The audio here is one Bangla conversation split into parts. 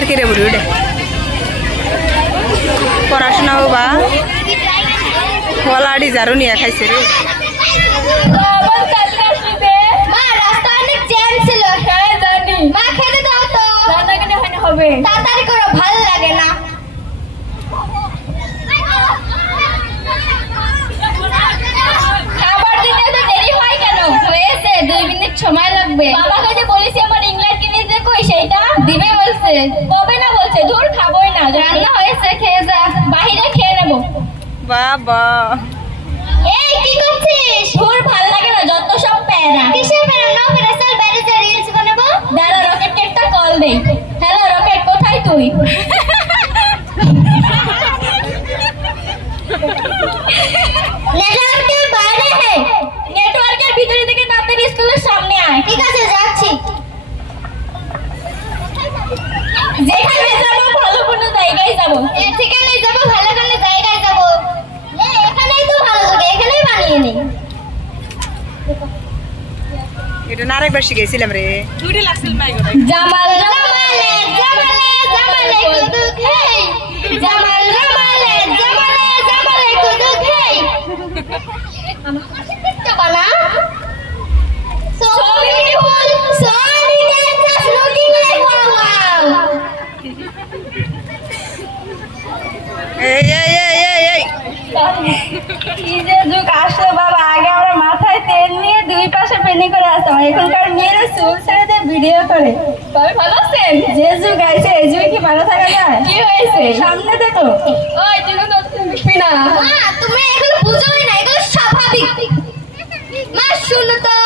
আর কি রে বুড়ি উঠে পড়াশোনা বা কলাড়ি জারু নিয়ে খাইছে রে তাড়াতাড়ি করো, ভালো লাগে না। খাবার দিতে তো দেরি হয় কেন? হয়েছে 2 মিনিট সময় লাগবে। বাবাকে যে বলেছি আমার ইংলিশ কিনে দে, কই সেইটা দিবে বলছে, কবে না বলছে। ধুর, খাবোই না। রান্না হয়েছে, খেয়ে যা। বাইরে খেয়ে নেবো। বাবা এই কি করছিস? ধুর, ভালো লাগে না, যত সব প্যারা। কিসের প্যারা? না প্যারা, চল বাইরে যা, রিলস বানাবো। দাঁড়া, রকেটকে একটা কল দেই। হ্যালো রকেট, কোথায় তুই? নেটওয়ার্কের বাইরে হে। নেটওয়ার্কের ভিতরে থেকে তাড়াতাড়ি স্কুলের সামনে আয়। ঠিক আছে, যাচ্ছি। যেখানে যাবো ভালো কোনো জায়গায় যাবো। সেখানে যাবো, ভালো কোনো জায়গায় যাবো। এখানেই তো ভালো জায়গা, এখানেই বানিয়ে নেই। এটা না আরেকবার শিখেছিলাম রে জামাল জামালে জামালে জামালে কুদুক হেই, জামাল জামালে জামালে জামালে কুদুক হেই। আমার পাশে দেখতে বানা so beautiful, so elegant, just looking like wow. এই এই এই এই এই কি যে যুগ আসলো বাবা! আগে আমরা মাথায় তেল নিয়ে 2 পাশে পেনি করে আসতাম, এখনকার মেয়েরা চুল ছেড়ে দিয়ে ভিডিও করে। তবে ভালো আছেন? যে যুগ আইছে এই যুগে কি ভালো থাকা যায়? কি হয়েছে? সামনে দেখো। ওই তুই তো দেখবি না। মা, তুমি এগুলো বুঝোই না, এগুলো স্বাভাবিক। মা শুনো তো।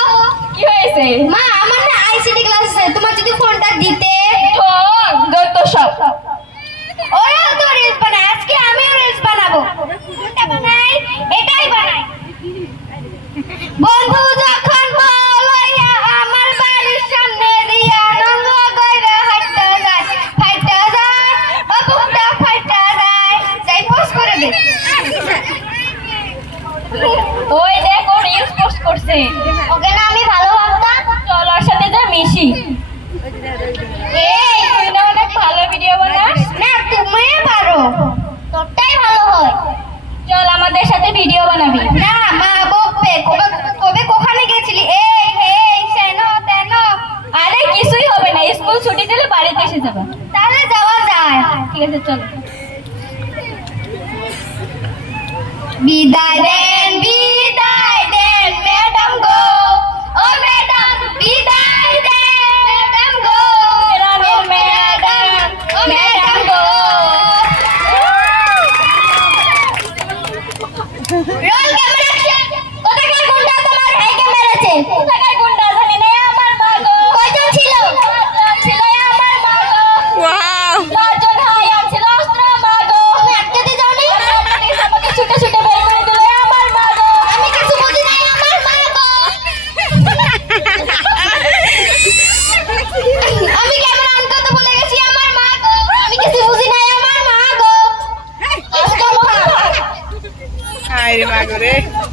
কি হয়েছে? মা, আমার না আইসিটি ক্লাস আছে, তোমার যদি ফোনটা দিতে। ঠক যত সব। ওরাও তো রিলস বানায়, আজকে আমিও রিলস বানাবো। কোনটা বানাই? এটাই বানাই। বন্ধু যখন বলাইয়া আমার বাড়ির সামনে দিয়া রঙ্গ কইরা হাঁটতে যায়, ফাইটা যায়, বাবুটা ফাইটা যায়, যাই পোস্ট করে দে। ওই দেখো রিলস পোস্ট করছে। ওকে না আমি ভালো ভাবতাম, চল ওর সাথে যা মিশি। এই তুই না অনেক ভালো ভিডিও বানাস। না, তুমি পারো, তোরটাই ভালো হয়। চল আমাদের সাথে ভিডিও বানাবি। না মা বকবে, কবে কবে কোখানে গেছিলি? এই এই কেন কেন? আরে কিছুই হবে না, স্কুল ছুটি দিলে বাড়িতে এসে যাবে। তাহলে যাওয়া যায়। ঠিক আছে, চলো। বিদায় দেন